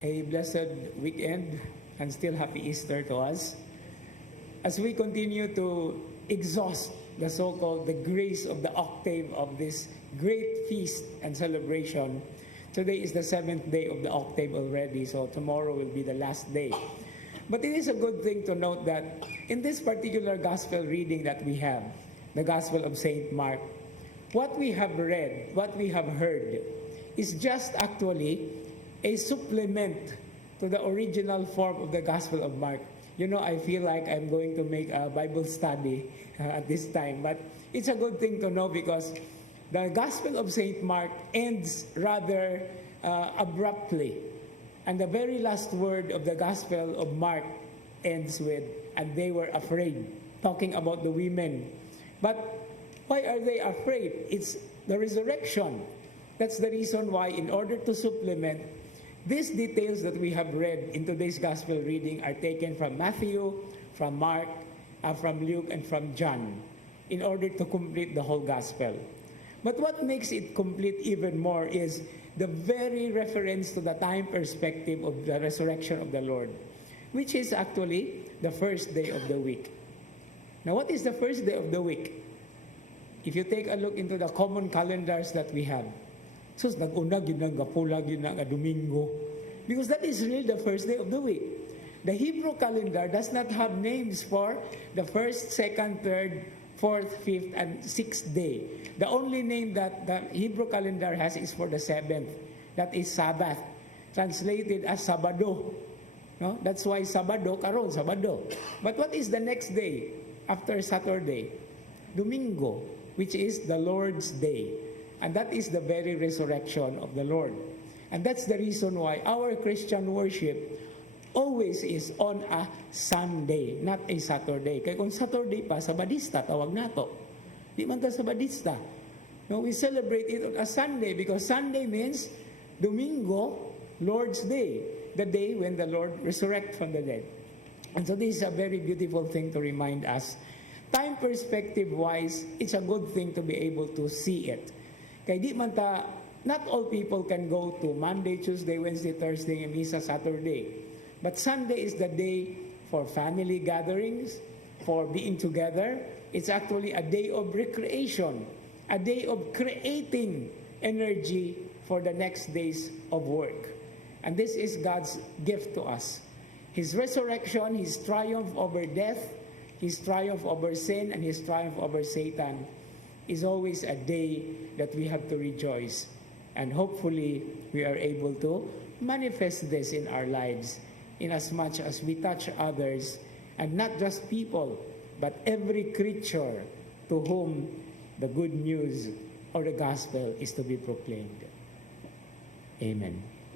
A blessed weekend and still happy Easter to us. As we continue to exhaust the so-called the grace of the octave of this great feast and celebration, today is the 7th day of the octave already, so tomorrow will be the last day. But it is a good thing to note that in this particular gospel reading that we have, the Gospel of St. Mark, what we have read, what we have heard, is just actually a supplement to the original form of the Gospel of Mark. You know, I feel like I'm going to make a Bible study at this time, but it's a good thing to know because the Gospel of St. Mark ends rather abruptly. And the very last word of the Gospel of Mark ends with, "And they were afraid," talking about the women. But why are they afraid? It's the resurrection. That's the reason why, in order to supplement, these details that we have read in today's gospel reading are taken from Matthew, from Mark, from Luke, and from John in order to complete the whole gospel. But what makes it complete even more is the very reference to the time perspective of the resurrection of the Lord, which is actually the first day of the week. Now, what is the first day of the week? If you take a look into the common calendars that we have, so nag-una yun nga pula yun nga Domingo. Because that is really the first day of the week. The Hebrew calendar does not have names for the first, second, third, fourth, fifth, and sixth day. The only name that the Hebrew calendar has is for the seventh. That is Sabbath, translated as Sabado. No? That's why Sabado, karon, Sabado. But what is the next day after Saturday? Domingo, which is the Lord's Day. And that is the very resurrection of the Lord. And that's the reason why our Christian worship always is on a Sunday, not a Saturday. Kaya kung Saturday pa, Sabadista, tawag nato. Di man ta Sabadista. No, we celebrate it on a Sunday because Sunday means Domingo, Lord's Day, the day when the Lord resurrects from the dead. And so this is a very beautiful thing to remind us. Time perspective-wise, it's a good thing to be able to see it. Kaya di man ta, not all people can go to Monday, Tuesday, Wednesday, Thursday, and Misa Saturday. But Sunday is the day for family gatherings, for being together. It's actually a day of recreation, a day of creating energy for the next days of work. And this is God's gift to us. His resurrection, His triumph over death, His triumph over sin, and His triumph over Satan is always a day that we have to rejoice. And hopefully, we are able to manifest this in our lives in as much as we touch others, and not just people, but every creature to whom the good news or the gospel is to be proclaimed. Amen.